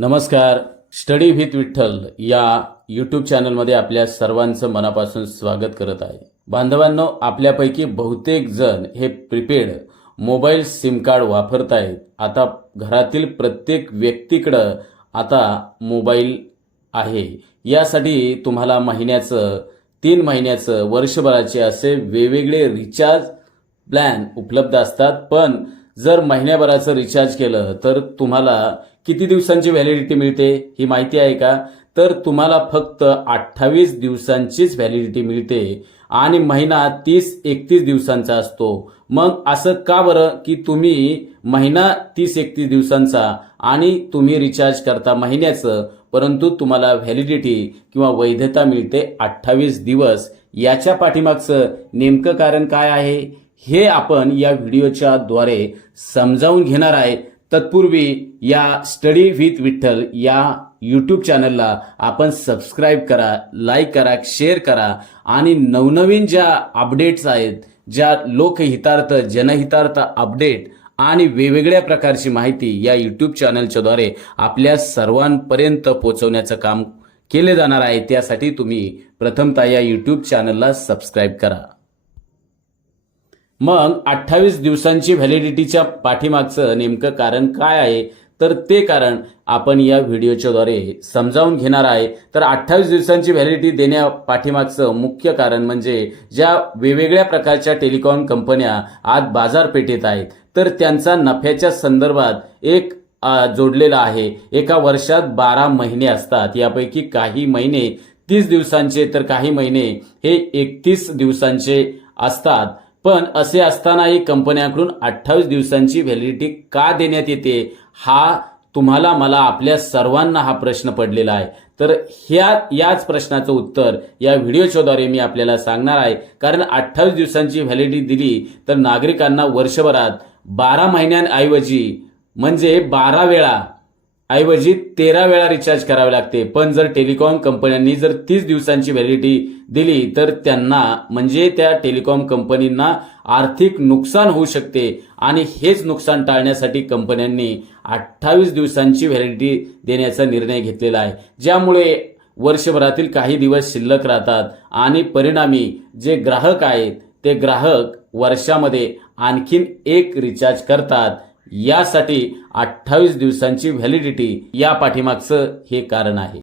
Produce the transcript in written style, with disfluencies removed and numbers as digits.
नमस्कार. Study with Vitthal या YouTube चॅनलमध्ये आपल्या सर्वांचं मनापासून स्वागत करत आहे. बांधवांनो, आपल्यापैकी बहुतेक जण हे प्रीपेड मोबाईल सिम कार्ड वापरत आहेत. आता घरातील प्रत्येक व्यक्तीकडं आता मोबाईल आहे. यासाठी तुम्हाला महिन्याचं, 3 महिन्याचं, वर्षभराचे असे वेगवेगळे रिचार्ज प्लॅन उपलब्ध असतात. पण जर महिन्याभराचं रिचार्ज केलं तर तुम्हाला किती दिवसांची व्हॅलिडिटी मिळते ही माहिती आहे का? तर तुम्हाला फक्त 28 दिवसांचीच व्हॅलिडिटी मिळते आणि महिना 30-31 दिवसांचा असतो. मग असं का बरं की तुम्ही महिना 30-31 दिवसांचा आणि तुम्ही रिचार्ज करता महिन्याचं, परंतु तुम्हाला व्हॅलिडिटी किंवा वैधता मिळते 28 दिवस. याच्या पाठीमागचं नेमकं कारण काय आहे हे आपण या व्हिडिओच्या द्वारे समजावून घेणार आहे. तत्पूर्वी या स्टडी विथ विठ्ठल या यूट्यूब चॅनलला आपण सबस्क्राईब करा, लाईक करा, शेअर करा आणि नवनवीन ज्या अपडेट्स आहेत, ज्या लोकहितार्थ, जनहितार्थ अपडेट आणि वेगवेगळ्या प्रकारची माहिती या यूट्यूब चॅनलच्या द्वारे आपल्या सर्वांपर्यंत पोहोचवण्याचं काम केले जाणार आहे. त्यासाठी तुम्ही प्रथमतः या यूट्यूब चॅनलला सबस्क्राईब करा. मग 28 दिवसांची व्हॅलिडिटीच्या पाठीमागचं नेमकं कारण काय आहे, तर ते कारण आपण या व्हिडिओच्या द्वारे समजावून घेणार आहे. तर 28 दिवसांची व्हॅलिडिटी देण्या पाठीमागचं मुख्य कारण म्हणजे ज्या वेगवेगळ्या प्रकारच्या टेलिकॉम कंपन्या आज बाजारपेठेत आहेत, तर त्यांचा नफ्याच्या संदर्भात एक जोडलेला आहे. एका वर्षात 12 महिने असतात. यापैकी काही महिने 30 दिवसांचे तर काही महिने हे 31 दिवसांचे असतात. पण असे असतानाही कंपन्यांकडून 28 दिवसांची व्हॅलिडिटी का देण्यात येते, हा तुम्हाला, मला, आपल्या सर्वांना हा प्रश्न पडलेला आहे. तर याच प्रश्नाचं उत्तर या व्हिडिओच्या द्वारे मी आपल्याला सांगणार आहे. कारण 28 दिवसांची व्हॅलिडिटी दिली तर नागरिकांना वर्षभरात 12 महिन्यांऐवजी म्हणजे 12 वेळा ऐवजी 13 वेळा रिचार्ज करावे लागते. पण जर टेलिकॉम कंपन्यांनी जर 30 दिवसांची व्हॅलिडिटी दिली तर त्यांना म्हणजे त्या टेलिकॉम कंपनींना आर्थिक नुकसान होऊ शकते आणि हेच नुकसान टाळण्यासाठी कंपन्यांनी 28 दिवसांची व्हॅलिडिटी देण्याचा निर्णय घेतलेला आहे. ज्यामुळे वर्षभरातील काही दिवस शिल्लक राहतात आणि परिणामी जे ग्राहक आहेत ते ग्राहक वर्षामध्ये आणखीन एक रिचार्ज करतात. यासाठी 28 दिवसांची व्हॅलिडिटी या पाठीमागचं हे कारण आहे.